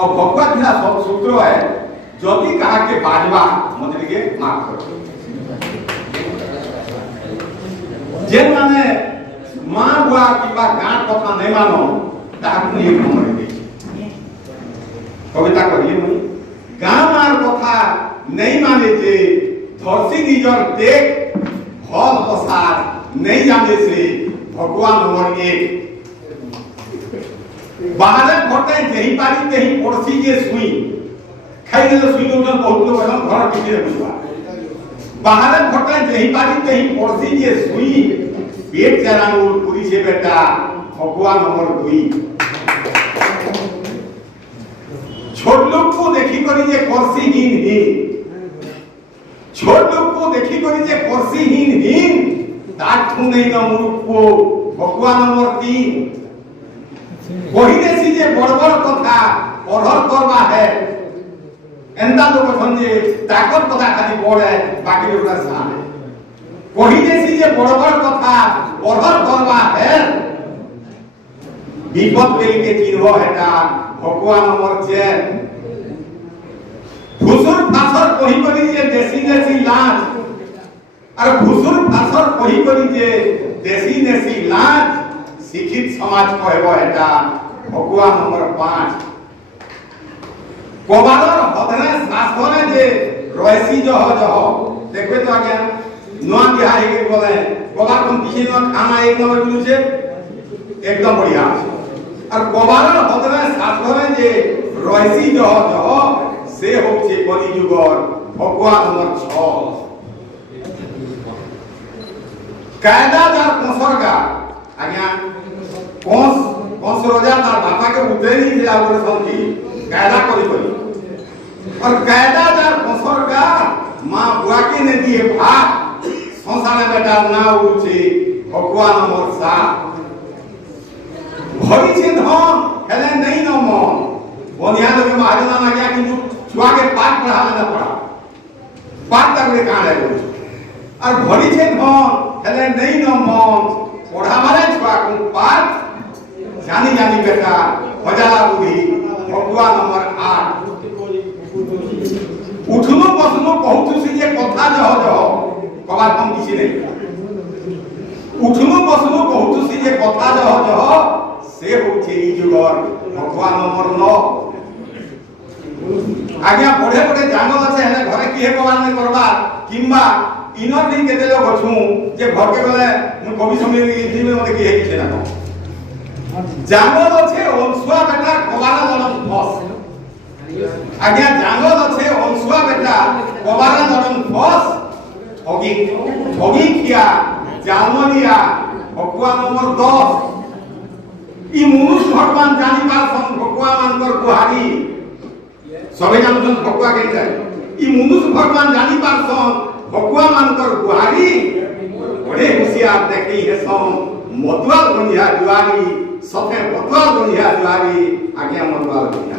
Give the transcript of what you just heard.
और भगवा थिला सब सूत्र है जदि कहा के बाजवा मते के माफ करो जेन माने मां बुआ किबा गांठ कथा नहीं मानो ताकू एक नंबर दे कविता करिए मुई गां मार कथा नहीं माने जे धरती निजर देख हल प्रसाद नहीं जाने से भगवान नंबर 1 बाहर घटे जेही पारी तेही पड़सी जे सुई खाई ले सुई तो बहुत लोग घर टिके रखुआ बाहर घटे जेही पारी तेही पड़सी जे सुई पेट चरांगुल पूरी से बेटा भगवान नंबर 2 छोट लोग को देखी करी जे कर्सीहीन ही छोट लोग को देखी करी जे कर्सीहीन ताठू नहीं न मूर्ख को भगवान नंबर 3 कहिने सी जे बड़ बड़ कथा पढ़ल करबा है एंदा लोग समझे ताकत कथा खाली बड़ है बाकी लोग सामने कहिने सी जे बड़ बड़ कथा पढ़ल करबा है विपद पेल के चिन्ह हेटा भगवान नंबर 4 फुसुर फासर कहि करी जे देसी देसी लाज और फुसुर फासर कहि करी जे देसी देसी लाज शिक्षित समाज कहबो एटा भगवान नंबर 5 कोबालर हदरे शासने जे रयसी जह देखबे तो आज्ञा नुआ बिहा हे बोले कोबाल कोन किसी न खाना एक नंबर मिलु छे एकदम बढ़िया और कोबालर हदरे शासने जे रयसी जह से होचे कलियुगर भगवान नंबर 6 कायदा जार कोसरगा आज्ञा कौन रोजा तार बापा के उठे नहीं दिला बोले समझी कायदा करी और कायदा जार कोसर का मां बुआ के ने दिए भात संसार बेटा ना उठे भगवान नंबर 7 भरी छे धन हेले नहीं न मन बोनिया लोग महाजना ना गया किंतु छुआ के पाठ पढ़ा लेना पड़ा पाठ तक ले कहां है और भरी छे धन हेले नहीं न मन पढ़ा मारे छुआ को पाठ जानी जानी बेटा भजाला बुद्धि भगवान नंबर 8 उठनो बसनो कहतु से जे कथा जह कबार कम किसी नहीं उठनो बसनो कहतु से जे कथा जह से होचे ई जुगर भगवान नंबर 9 आज्ञा पढ़े पढ़े जांगल আছে হেলে ঘরে কি হে কবার নাই করবা কিংবা ইনর দিন কেতে লোক অছু যে ঘরকে গলে মু কবি সঙ্গে দিবে মতে কি হে কিছু না জাঙ্গল আছে অংশুয়া বেটা কবারা লড়ন ফস আজ্ঞা জাঙ্গল আছে অংশুয়া বেটা কবারা লড়ন ফস হগি কিয়া জালমনিয়া ভগবান নম্বর 10 ই মনুষ ভগবান জানিবার সং ভগবান মানকর গুহারি সবে জানছন ভগবা কে যায় ই মনুষ ভগবান জানিবার সং ভগবান মানকর গুহারি বড়ে হুঁশিয়ার দেখি হেসম মতুয়াল গনিয়া দুয়ারি सफे बतवाल गनिया दुआरी आज्ञा मतवाल गनिया